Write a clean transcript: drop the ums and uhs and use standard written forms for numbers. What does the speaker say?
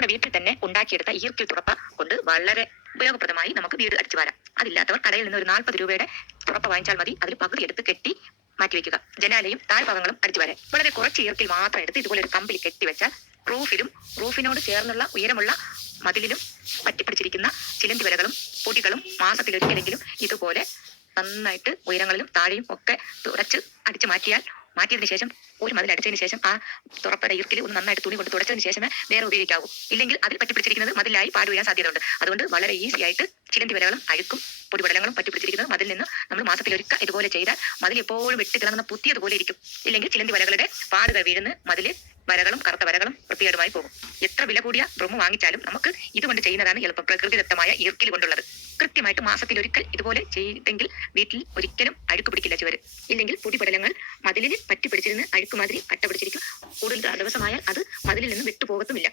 നമ്മുടെ വീട്ടിൽ തന്നെ ഉണ്ടാക്കിയെടുത്ത ഈർക്കിൽ തുടപ്പ കൊണ്ട് വളരെ ഉപയോഗപ്രദമായി നമുക്ക് വീട് അടിച്ചു വാരാം. അതില്ലാത്തവർ കടയിൽ നിന്ന് ഒരു 40 രൂപയുടെ തുടപ്പ വാങ്ങിച്ചാൽ മതി. അതിൽ പകുതി എടുത്ത് കെട്ടി മാറ്റിവെക്കുക. ജനാലയും താഴ്ഭാഗങ്ങളും അടിച്ചു വരാൻ വളരെ കുറച്ച് ഈർക്കിൽ മാത്രം എടുത്ത് ഇതുപോലെ ഒരു കമ്പിൽ കെട്ടിവെച്ചാൽ റൂഫിനോട് ചേർന്നുള്ള ഉയരമുള്ള മതിലിലും പറ്റിപ്പിടിച്ചിരിക്കുന്ന ചിലന്തി വലകളും പൊടികളും മാസത്തിലൊരിക്കലെങ്കിലും ഇതുപോലെ നന്നായിട്ട് ഉയരങ്ങളിലും താഴെയും ഒക്കെ അടിച്ചു മാറ്റിയതിനു ശേഷം ഒരു മതിൽ അടിച്ചതിന് ശേഷം ആ തുറപ്പയുടെ ഈർക്കിൽ ഒന്ന് നന്നായിട്ട് തുണി കൊണ്ട് തുടച്ചതിന് ശേഷമേ വേറെ ഉപയോഗിക്കാവൂ. ഇല്ലെങ്കിൽ അതിൽ പറ്റിപ്പിടിച്ചിരിക്കുന്നത് മതിലായി പാടുവീഴാൻ സാധ്യതയുണ്ട്. അതുകൊണ്ട് വളരെ ഈസി ആയിട്ട് ചിലന്തി വലകളും അഴുക്കും പൊടിപടലങ്ങളും പറ്റിപ്പിടിച്ചിരിക്കുന്നത് മതിൽ നിന്ന് നമ്മൾ മാസത്തിലൊരിക്കൽ ഇതുപോലെ ചെയ്താൽ മതിൽ എപ്പോഴും വെട്ടിത്തിളങ്ങുന്ന പുതിയതുപോലെ ഇരിക്കും. ഇല്ലെങ്കിൽ ചിലന്തി വലകളുടെ പാടുകൾ വീഴുന്ന മതില് വരകളും കറുത്ത വരകളും വൃത്തികേടുമായി പോകും. എത്ര വില കൂടിയ ഡ്രം വാങ്ങിച്ചാലും നമുക്ക് ഇതുകൊണ്ട് ചെയ്യുന്നതാണ് എളുപ്പം. പ്രകൃതിദത്തമായ ഈർക്കിൽ കൊണ്ടുള്ളത് കൃത്യമായിട്ട് മാസത്തിലൊരിക്കൽ ഇതുപോലെ ചെയ്തെങ്കിൽ വീട്ടിൽ ഒരിക്കലും അഴുക്ക് പിടിക്കില്ല ചുവര്. ഇല്ലെങ്കിൽ പൊടിപടലങ്ങൾ മതിലിന് പറ്റിപ്പിടിച്ചിരുന്ന് അഴുക്കുമാതിരി കട്ട പിടിച്ചിരിക്കും. കൂടുതൽ ദിവസമായാൽ അത് മതിലിൽ നിന്ന് വിട്ടുപോകത്തുമില്ല.